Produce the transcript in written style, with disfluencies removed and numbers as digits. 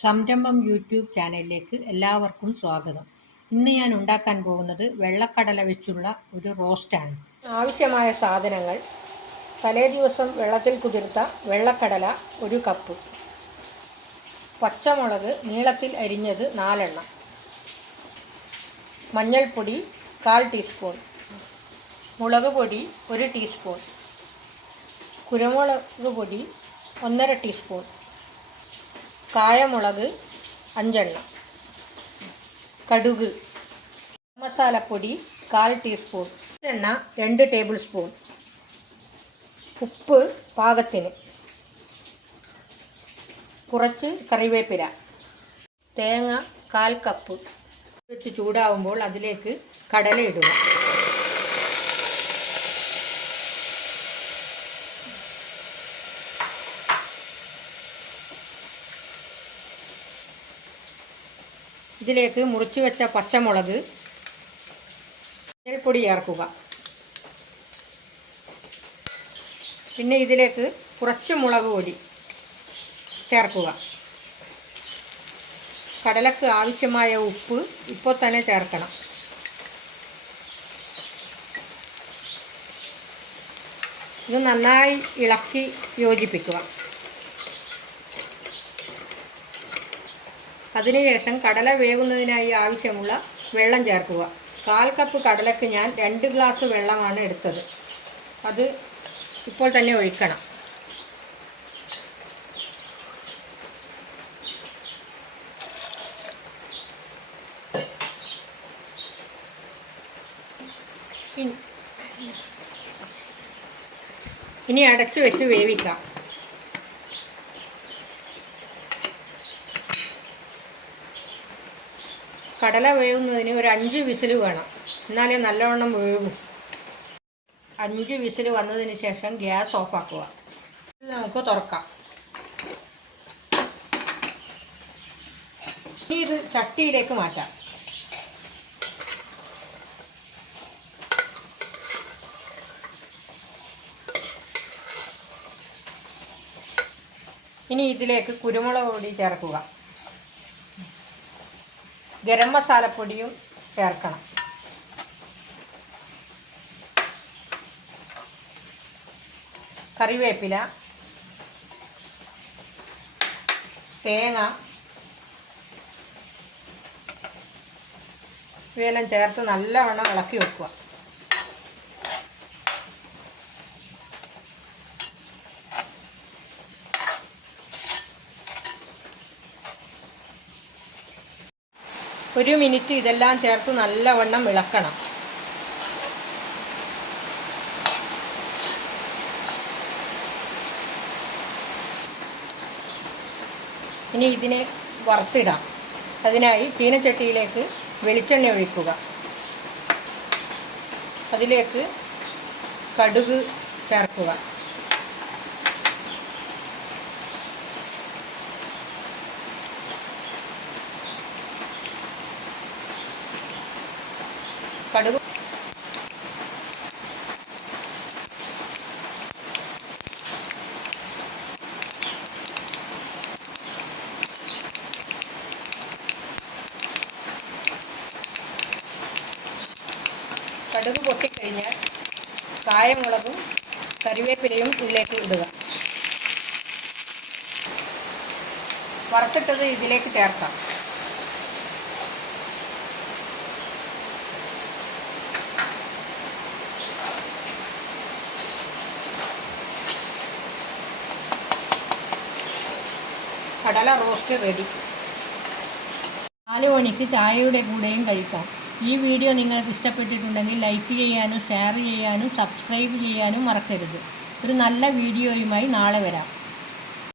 സംരംഭം യൂട്യൂബ് ചാനലിലേക്ക് എല്ലാവർക്കും സ്വാഗതം. ഇന്ന് ഞാൻ ഉണ്ടാക്കാൻ പോകുന്നത് വെള്ളക്കടല വെച്ചുള്ള ഒരു റോസ്റ്റാണ്. ആവശ്യമായ സാധനങ്ങൾ: തലേദിവസം വെള്ളത്തിൽ കുതിർത്ത വെള്ളക്കടല 1 കപ്പ്, പച്ചമുളക് നീളത്തിൽ അരിഞ്ഞത് 4 എണ്ണം, മഞ്ഞൾപ്പൊടി 1/4 ടീസ്പൂൺ, മുളക് പൊടി 1 ടീസ്പൂൺ, കുരുമുളക് പൊടി 1.5 ടീസ്പൂൺ, കായമുളക് 5 എണ്ണം, കടുക്, മസാലപ്പൊടി 1/4 ടീസ്പൂൺ, എണ്ണ 2 ടേബിൾ സ്പൂൺ, ഉപ്പ് പാകത്തിന്, കുറച്ച് കറിവേപ്പില, തേങ്ങ 1/4 കപ്പ്. വെച്ച് ചൂടാവുമ്പോൾ അതിലേക്ക് കടല ഇടുക. ഇതിലേക്ക് മുറിച്ചു വെച്ച പച്ചമുളക്, മഞ്ഞൾപ്പൊടി ചേർക്കുക. പിന്നെ ഇതിലേക്ക് കുറച്ച് മുളക് പൊടി ചേർക്കുക. കടലക്ക് ആവശ്യമായ ഉപ്പ് ഇപ്പോൾ തന്നെ ചേർക്കണം. ഇത് നന്നായി ഇളക്കി യോജിപ്പിക്കുക. അതിനുശേഷം കടല വേകുന്നതിനായി ആവശ്യമുള്ള വെള്ളം ചേർക്കുക. 1/4 കപ്പ് കടലയ്ക്ക് ഞാൻ 2 ഗ്ലാസ് വെള്ളമാണ് എടുത്തത്. അത് ഇപ്പോൾ തന്നെ ഒഴിക്കണം. ഇനി അടച്ചു വെച്ച് വേവിക്കാം. കടല വേവുന്നതിന് ഒരു 5 വിസിൽ വേണം, എന്നാലേ നല്ലവണ്ണം വേവും. 5 വിസിൽ വന്നതിന് ശേഷം ഗ്യാസ് ഓഫാക്കുക. നമുക്ക് തുറക്കാം. ഇനി ഇത് ചട്ടിയിലേക്ക് മാറ്റാം. ഇനി ഇതിലേക്ക് കുരുമുളക് പൊടി ചേർക്കുക. ഗരം മസാലപ്പൊടിയും ചേർക്കണം. കറിവേപ്പില, തേങ്ങ ഇവയെല്ലാം ചേർത്ത് നല്ലവണ്ണം ഇളക്കി വെക്കുക. ഒരു മിനിറ്റ് ഇതെല്ലാം ചേർത്ത് നല്ലവണ്ണം ഇളക്കണം. ഇനി ഇതിനെ വറുത്തിടാം. അതിനായി ചീനച്ചട്ടിയിലേക്ക് വെളിച്ചെണ്ണ ഒഴിക്കുക. അതിലേക്ക് കടുക് ചേർക്കുക. കടുക് കടുക് പൊട്ടിക്കഴിഞ്ഞാൽ കായമുളകും കറിവേപ്പിലയും ഇതിലേക്ക് ഇടുക. വറുത്തിട്ടത് ഇതിലേക്ക് ചേർക്കാം. കടല റോസ്റ്റ് റെഡി. 4 മണിക്ക് ചായയുടെ കൂടെയും കഴിക്കാം. ഈ വീഡിയോ നിങ്ങൾക്ക് ഇഷ്ടപ്പെട്ടിട്ടുണ്ടെങ്കിൽ ലൈക്ക് ചെയ്യാനും ഷെയർ ചെയ്യാനും സബ്സ്ക്രൈബ് ചെയ്യാനും മറക്കരുത്. ഒരു നല്ല വീഡിയോയുമായി നാളെ വരാം.